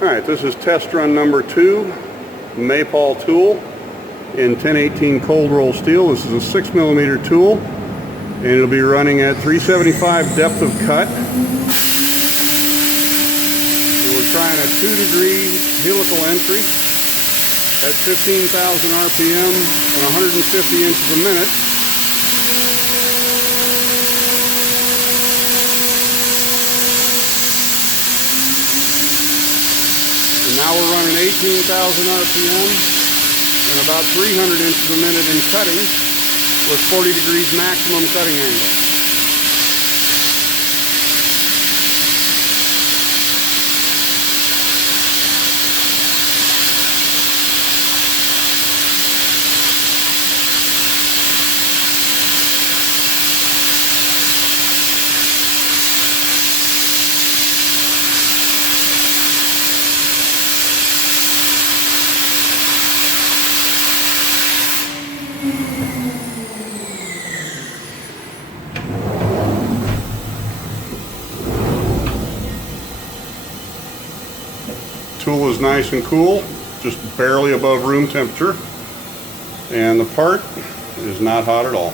Alright, this is test run number 2, Mapal tool in 1018 cold roll steel. This is a 6mm tool and it'll be running at 375 depth of cut. And we're trying a 2-degree helical entry at 15,000 RPM and 150 inches a minute. And now we're running 18,000 RPM and about 300 inches a minute in cutting with 40 degrees maximum cutting angle. Tool is nice and cool, just barely above room temperature, and the part is not hot at all.